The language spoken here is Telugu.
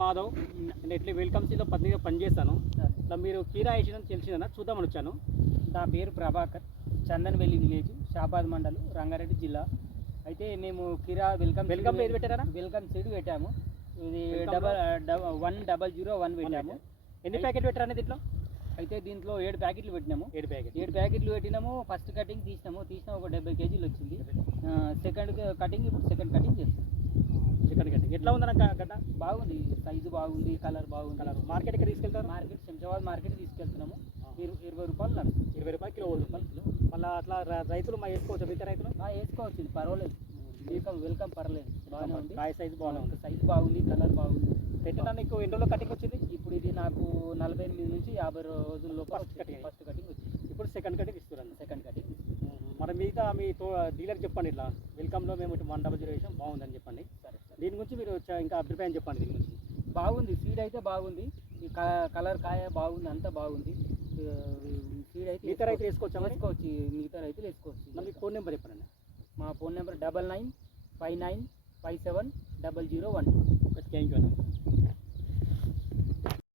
మాధవ్ నేను ఇట్లా వెల్కమ్ సీలో పత్నిగా పనిచేస్తాను. ఇట్లా మీరు కీరా వేసిందని తెలిసిందన్న చూద్దామని వచ్చాను. నా పేరు ప్రభాకర్, చందన్వెల్లి విలేజ్, షాబాద్ మండలం, రంగారెడ్డి జిల్లా. అయితే మేము కీరా వెల్కమ్ ఏది పెట్టారా? వెల్కమ్ సీడ్ పెట్టాము. ఇది వెల్కమ్లో 1001 పెట్టాము. ఎన్ని ప్యాకెట్ పెట్టారని దీంట్లో? అయితే దీంట్లో 7 ప్యాకెట్లు పెట్టినాము. 7 ప్యాకెట్ 7 ప్యాకెట్లు పెట్టినాము. ఫస్ట్ కటింగ్ తీసినాము ఒక 70 కేజీలు వచ్చింది. సెకండ్ కటింగ్, ఇప్పుడు సెకండ్ కటింగ్ చేస్తాం. సెకండ్ కటింగ్ ఎట్లా ఉందన్న గడ్డ? బాగుంది, సైజు బాగుంది, కలర్ బాగుంది. మార్కెట్ ఎక్కడ తీసుకెళ్తారు? Market Shamshabad market తీసుకెళ్తున్నాము. 20 రూపాయలు నడుస్తుంది. 20 రూపాయలు కిలో, 20 రూపాయలు కిలో. మళ్ళీ అట్లా రైతులు మా వేసుకోవచ్చు, మిగతా రైతులు వేసుకోవచ్చు. ఇది పర్వాలేదు, వెల్కమ్ పర్లేదు, బాగానే ఉంది. కాయ సైజు బాగానే ఉంది, సైజు బాగుంది, కలర్ బాగుంది. పెట్టడానికి ఎన్ని రోజుల్లో కటింగ్ వచ్చింది? ఇప్పుడు ఇది నాకు 48 నుంచి 50 రోజుల లోపల ఫస్ట్ కటింగ్ వచ్చింది. ఇప్పుడు సెకండ్ కటింగ్ ఇస్తున్నాను. Second cutting. మరి మిగతా మీ డీలర్ చెప్పండి, ఇట్లా వెల్కమ్లో మేము 100 వేసాం బాగుందని చెప్పండి. సరే, దీని గురించి మీరు ఇంకా అభిప్రాయం చెప్పండి. దీని గురించి బాగుంది, సీడ్ అయితే బాగుంది, ఈ కలర్ కాయ బాగుంది, అంతా బాగుంది. సీడ్ అయితే మిగతా రైతులు వేసుకోవచ్చు, మిగతా రైతులు వేసుకోవచ్చు. మీ ఫోన్ నెంబర్ చెప్పండి. మా ఫోన్ నెంబర్ 9959570012. థ్యాంక్ యూ అన్న.